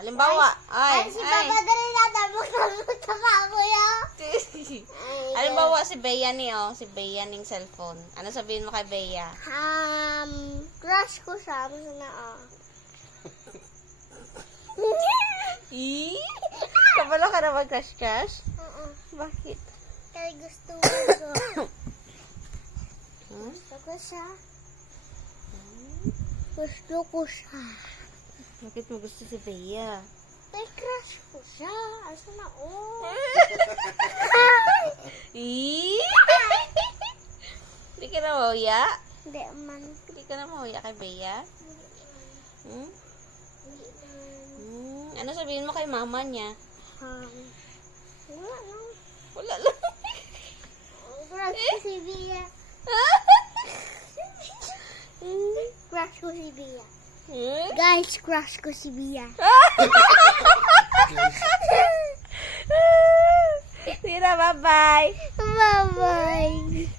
Halimbawa, si Papa dali natabok sa kuya. Halimbawa si Bea ni, si Bea ning cellphone. Ano sabihin mo kay Bea? Crush ko siya. Masa na, Kabalo ka na mag-crush-crush? Oo. Bakit? Kaya gusto ko siya. Gusto ko siya. Gusto ko siya. Bakit mo gusto si Bea? Kaya crush ko siya. Asa na, Hindi ka na mauya? Hindi man. Hindi ka na mauya kay Bea? Hindi man. Ano sabihin mo kay mama niya? Wala lang. Wala lang. Crush ko si Bea. Crush ko si Bea. Guys, crush ko si Bea. Sige na, bye-bye. Bye-bye.